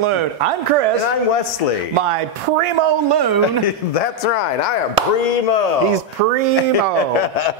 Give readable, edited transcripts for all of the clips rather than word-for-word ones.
Loon. I'm Chris. And I'm Wesley. My primo Loon. That's right. I am primo. He's primo.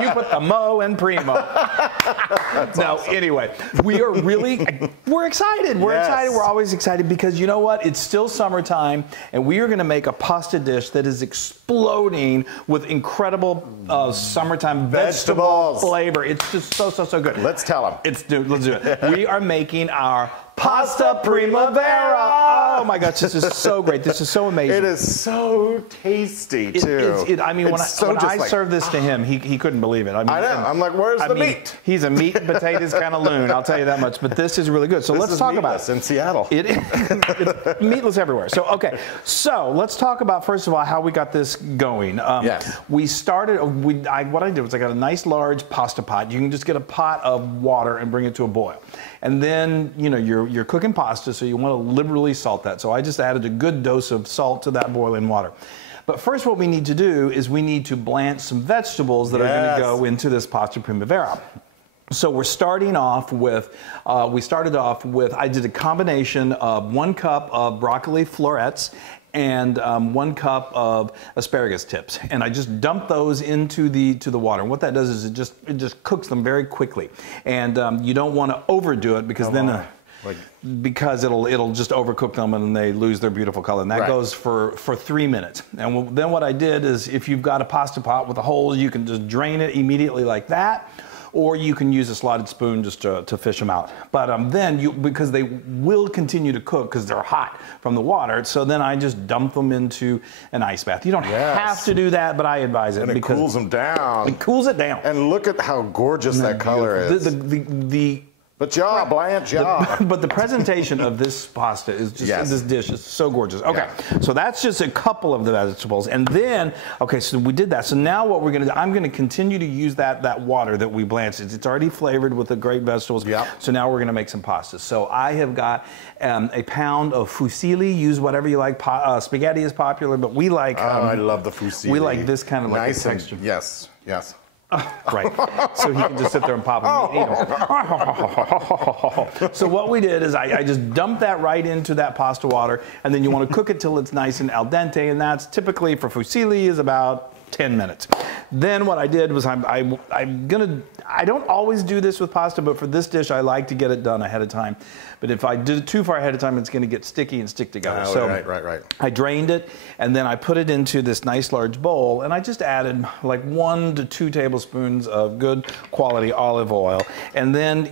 You put the mo in primo. Now, awesome. Anyway, we're excited. We're excited. We're always excited because you know what? It's still summertime, and we are going to make a pasta dish that is exploding with incredible summertime vegetable flavor. It's just so good. Let's tell them. Let's do it. We are making our Pasta Primavera. Oh my gosh, this is so great. This is so amazing. It is so tasty too. I mean, when I served this to him, he couldn't believe it. I know. I'm like, where's the meat? He's a meat and potatoes kind of loon. I'll tell you that much. But this is really good. So let's talk about it. In Seattle. It's meatless everywhere. So okay. So let's talk about first of all how we got this going. Yes. We started. What I did was I got a nice large pasta pot. You can just get a pot of water and bring it to a boil. And then, you know, you're cooking pasta, so you want to liberally salt that. So I just added a good dose of salt to that boiling water. But first what we need to do is we need to blanch some vegetables that are going to go into this Pasta Primavera. So we're starting off with, I did a combination of 1 cup of broccoli florets and 1 cup of asparagus tips, and I just dump those into the water. And what that does is it just cooks them very quickly, and you don't want to overdo it because because it'll just overcook them and they lose their beautiful color. And that goes for 3 minutes. And then what I did is if you've got a pasta pot with a hole, you can just drain it immediately like that. Or you can use a slotted spoon just to fish them out. But then, because they will continue to cook because they're hot from the water, so then I just dump them into an ice bath. You don't have to do that, but I advise it. And it cools them down. It cools it down. And look at how gorgeous that color is. But the presentation of this pasta is just, this dish is so gorgeous. Okay, so that's just a couple of the vegetables. And then, okay, so we did that. So now what we're gonna do, I'm gonna continue to use that water that we blanched. It's already flavored with the great vegetables. So now we're gonna make some pasta. So I have got a pound of fusilli. Use whatever you like. Spaghetti is popular, but we like. I love the fusilli. We like this kind of nice texture. Yes. Right. So he can just sit there and pop them and eat them. So what we did is I just dumped that right into that pasta water, and then you want to cook it till it's nice and al dente, and that's typically for fusilli is about 10 minutes. Then what I did was I don't always do this with pasta, but for this dish I like to get it done ahead of time. But if I did it too far ahead of time, it's going to get sticky and stick together. So right. I drained it, and then I put it into this nice large bowl, and I just added like 1 to 2 tablespoons of good quality olive oil, and then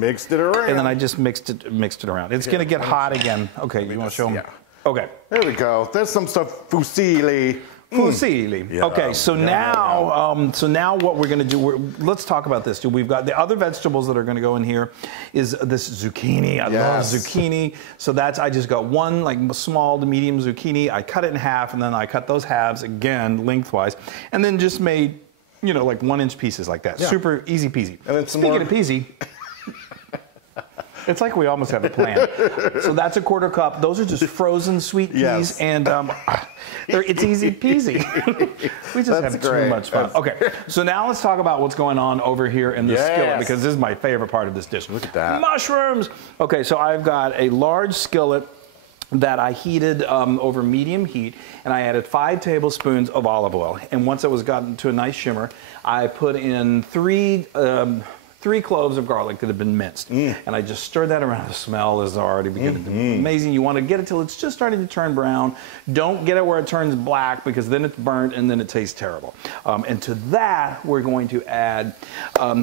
mixed it around. And then I just mixed it around. It's going to get hot again. Okay, you want to show them? Yeah. Okay. There we go. There's some stuff fusilli. Fusilli. Okay, so now what we're going to do, let's talk about this. We've got the other vegetables that are going to go in here is this zucchini. I love zucchini. So I just got 1 like small to medium zucchini. I cut it in half, and then I cut those halves again lengthwise, and then just made, like 1-inch pieces like that. Super easy peasy. And then speaking of peasy, it's like we almost have a plan. So that's a 1/4 cup. Those are just frozen sweet peas, and it's easy peasy. We just have too much fun. Okay, so now let's talk about what's going on over here in this skillet, because this is my favorite part of this dish. Look at that. Mushrooms! Okay, so I've got a large skillet that I heated over medium heat, and I added 5 tablespoons of olive oil. And once it was gotten to a nice shimmer, I put in 3 cloves of garlic that have been minced. And I just stirred that around. The smell is already beginning to be amazing. You want to get it till it's just starting to turn brown. Don't get it where it turns black, because then it's burnt and then it tastes terrible. And to that, we're going to add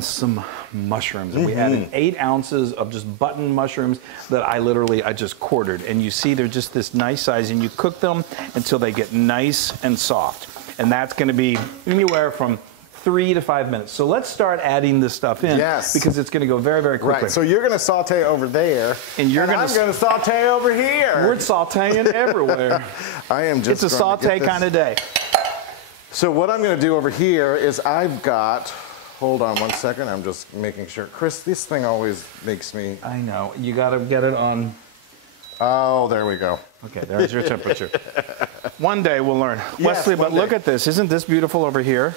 some mushrooms. And we added 8 ounces of just button mushrooms that I just quartered. And you see they're just this nice size, and you cook them until they get nice and soft. And that's going to be anywhere from 3 to 5 minutes. So let's start adding this stuff in, because it's going to go very, very quickly. Right, so you're going to saute over there, and I'm going to saute over here. We're sauteing everywhere. I am just It's a saute kind of day. So what I'm going to do over here is I've got, hold on 1 second, I'm just making sure. Chris, this thing always makes me... I know, you got to get it on... Oh, there we go. Okay, there's your temperature. One day we'll learn. Wesley, but look at this. Isn't this beautiful over here?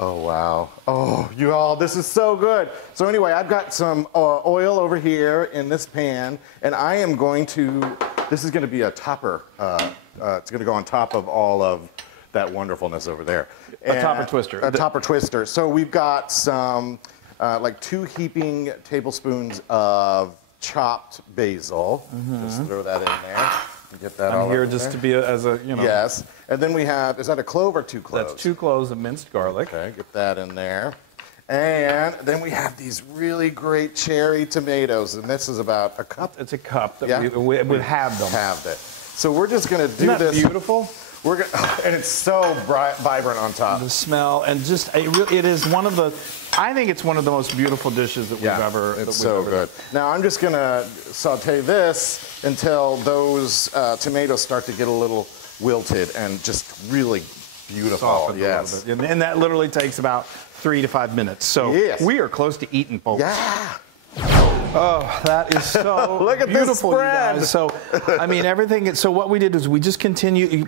Oh, wow. Oh, you all, this is so good. So anyway, I've got some oil over here in this pan, and I am going to, this is going to be a topper. It's going to go on top of all of that wonderfulness over there. A topper twister. A topper twister. So we've got some, like 2 heaping tablespoons of chopped basil. Just throw that in there. Get that I'm here just to be as a, you know. Yes. And then we have, is that a clove or 2 cloves? That's 2 cloves of minced garlic. Okay, get that in there. And then we have these really great cherry tomatoes, and this is about a cup. It's a cup that we have them. Have it. So we're just going to do Isn't that this. Beautiful. We're gonna, and it's so vibrant on top. The smell, and just it is one of the. I think it's one of the most beautiful dishes that we've ever. It's so good. Now I'm just gonna saute this until those tomatoes start to get a little wilted and just really beautiful. Softened yes. a little bit. And that literally takes about 3 to 5 minutes. So we are close to eating, folks. Yeah. Oh, that is so Look at beautiful, this you guys. So, I mean, everything. So what we did is we just continue.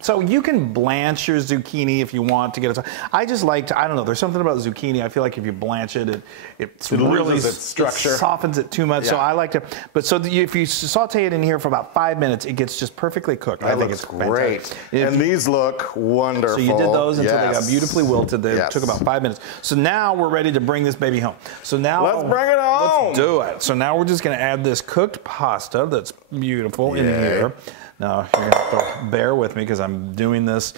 So you can blanch your zucchini if you want to get it. I just like to. I don't know. There's something about zucchini. I feel like if you blanch it, it really loses its structure. It softens it too much. Yeah. So I like to. But so if you saute it in here for about 5 minutes, it gets just perfectly cooked. I think it's great. And these look wonderful. So you did those until they got beautifully wilted. They took about 5 minutes. So now we're ready to bring this baby home. So now let's bring it home. Let's do it. So now we're just going to add this cooked pasta that's beautiful in here. Now you're going to have to bear with me because I'm doing this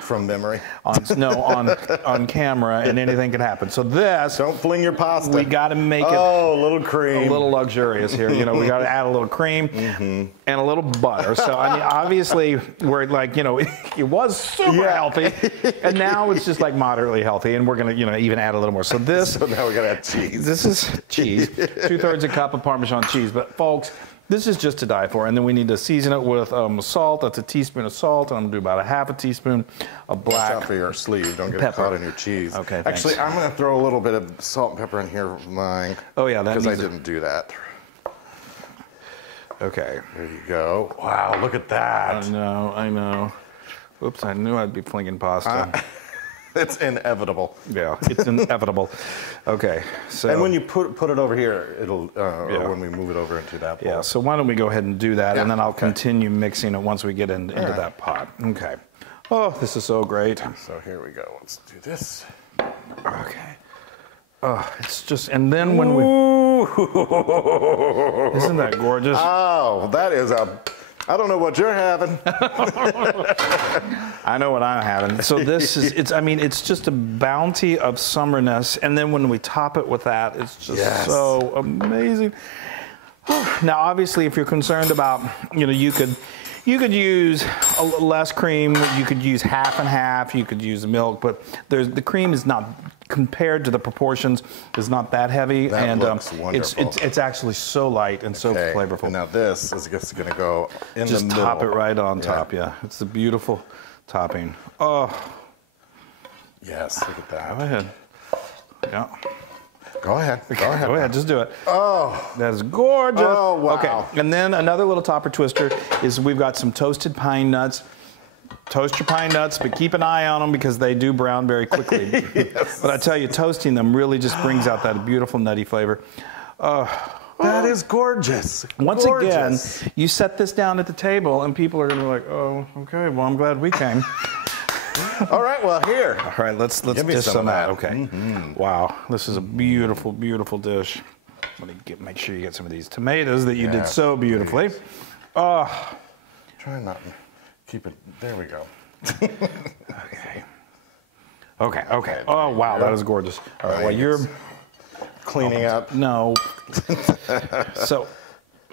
from memory. On camera, and anything can happen. So this. Don't fling your pasta. We got to make it. Oh, a little cream. A little luxurious here. You know, we got to add a little cream and a little butter. So I mean, obviously, we're like, you know, it was super healthy, and now it's just like moderately healthy, and we're gonna, you know, even add a little more. So this. So now we're gonna add cheese. This is cheese. 2/3 a cup of Parmesan cheese. But folks, this is just to die for. And then we need to season it with salt. That's a teaspoon of salt. And I'm going to do about a half a teaspoon of black pepper. Watch out for your sleeve. Don't get it caught in your cheese. Okay, actually, I'm going to throw a little bit of salt and pepper in here of mine. Oh, yeah. Because I didn't do that. Okay. There you go. Wow, look at that. I know. Oops, I knew I'd be flinging pasta. It's inevitable. Yeah, it's inevitable. Okay, so. And when you put it over here, it'll, or when we move it over into that bowl. Yeah, so why don't we go ahead and do that, and then I'll continue mixing it once we get into that pot. Okay. Oh, this is so great. So here we go. Let's do this. Okay. Oh, it's just, and then when we. Isn't that gorgeous? Oh, that is I don't know what you're having. I know what I'm having. So this is, it's just a bounty of summerness. And then when we top it with that, it's just so amazing. Now, obviously, if you're concerned about, you know, you could use a little less cream. You could use half and half. You could use milk. But the cream is not, compared to the proportions, is not that heavy. That looks wonderful. It's actually so light and so flavorful. And now this is just going to go in just the middle. Top it right on top, It's a beautiful topping. Oh. Yes, look at that. Go ahead. Yeah. Go ahead. Go ahead, just do it. Oh. That is gorgeous. Oh, wow. Okay, and then another little topper twister is we've got some toasted pine nuts. Toast your pine nuts, but keep an eye on them because they do brown very quickly. But I tell you, toasting them really just brings out that beautiful nutty flavor. That is gorgeous. Once again, you set this down at the table and people are going to be like, oh, okay, well, I'm glad we came. All right, well, here. All right, let's dish some out. Okay. Wow, this is a beautiful, beautiful dish. Let me make sure you get some of these tomatoes that you did so beautifully. Try not to keep it. There we go. Okay. Oh, wow, that is gorgeous. All right, well, you're cleaning up. No. So,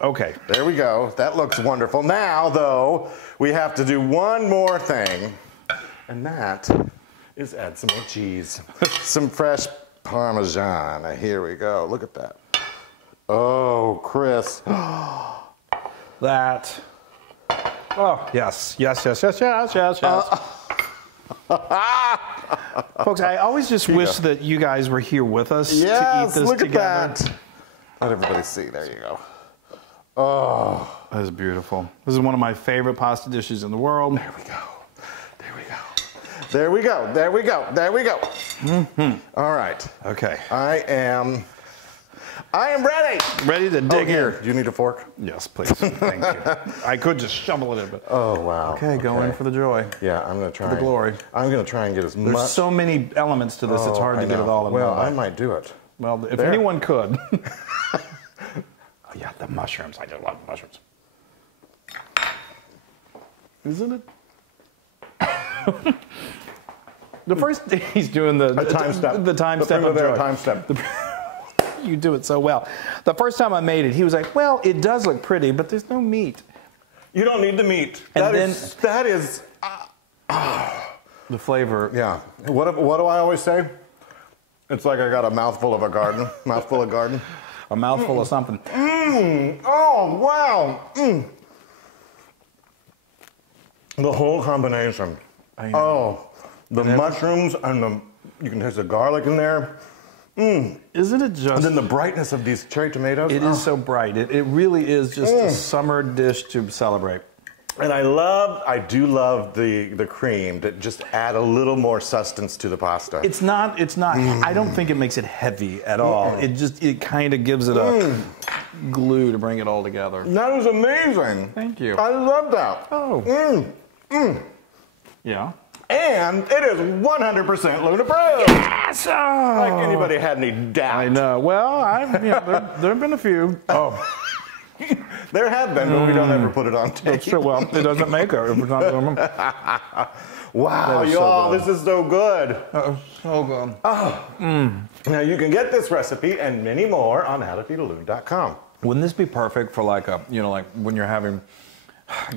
okay. There we go. That looks wonderful. Now, though, we have to do one more thing, and that is add some more cheese. Some fresh Parmesan. Here we go. Look at that. Oh, Chris. That. Oh, yes. Folks, I always just wish that you guys were here with us to eat this look together. At that. Let everybody see. There you go. Oh. That is beautiful. This is one of my favorite pasta dishes in the world. There we go. There we go. There we go. There we go. All right. Okay. I am ready. Ready to dig here. Do you need a fork? Yes, please. Thank you. I could just shovel it in, but. Oh, wow. Okay, go in for the joy. Yeah, I'm going to try. For the glory. I'm going to try and get as much. There's so many elements to this, it's hard to get it all in. Well, I might do it. Well, if anyone could. Oh, yeah, the mushrooms. I just love mushrooms. Isn't it? The first day he's doing the time step of joy. Time step. You do it so well. The first time I made it, he was like, "Well, it does look pretty, but there's no meat." You don't need the meat. And that is the flavor. Yeah. What do I always say? It's like I got a mouthful of a garden. Mouthful of garden. A mouthful of something. Oh wow. The whole combination. Oh, the mushrooms and you can taste the garlic in there. Isn't it just? And then the brightness of these cherry tomatoes. It is so bright. It really is just a summer dish to celebrate. And I do love the cream to just add a little more sustenance to the pasta. It's not, I don't think it makes it heavy at all. It kind of gives it a glue to bring it all together. That was amazing. Thank you. I love that. Oh. Yeah. And it is 100% Loon approved. Yes! Oh. Like anybody had any doubt. I know. Well, there have been a few. Oh. There have been, but we don't ever put it on tape. That's true. Well, it doesn't make her if it's not doing them. Wow, y'all, this is so good. So good. Now, you can get this recipe and many more on howtofeedaloon.com. Wouldn't this be perfect for like like when you're having,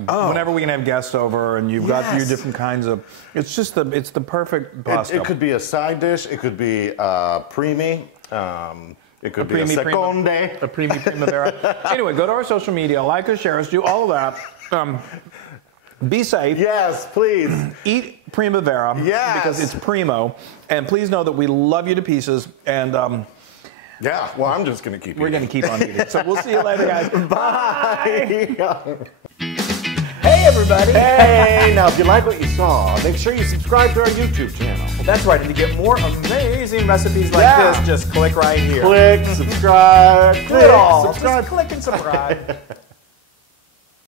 whenever we can have guests over and you've got your different kinds of, it's the perfect pasta. It could be a side dish. It could be preemie. It could be a seconde. A preemie Primavera. Anyway, go to our social media, like us, share us, do all of that. Be safe. Yes, please. Eat Primavera. Yes. Because it's primo. And please know that we love you to pieces. And yeah, well, I'm just going to keep eating. We're going to keep on eating. So we'll see you later, guys. Bye. Hey, everybody. Hey, now if you like what you saw, make sure you subscribe to our YouTube channel. That's right. And to get more amazing recipes like this, just click right here. Click, subscribe. Do it all. Just click and subscribe.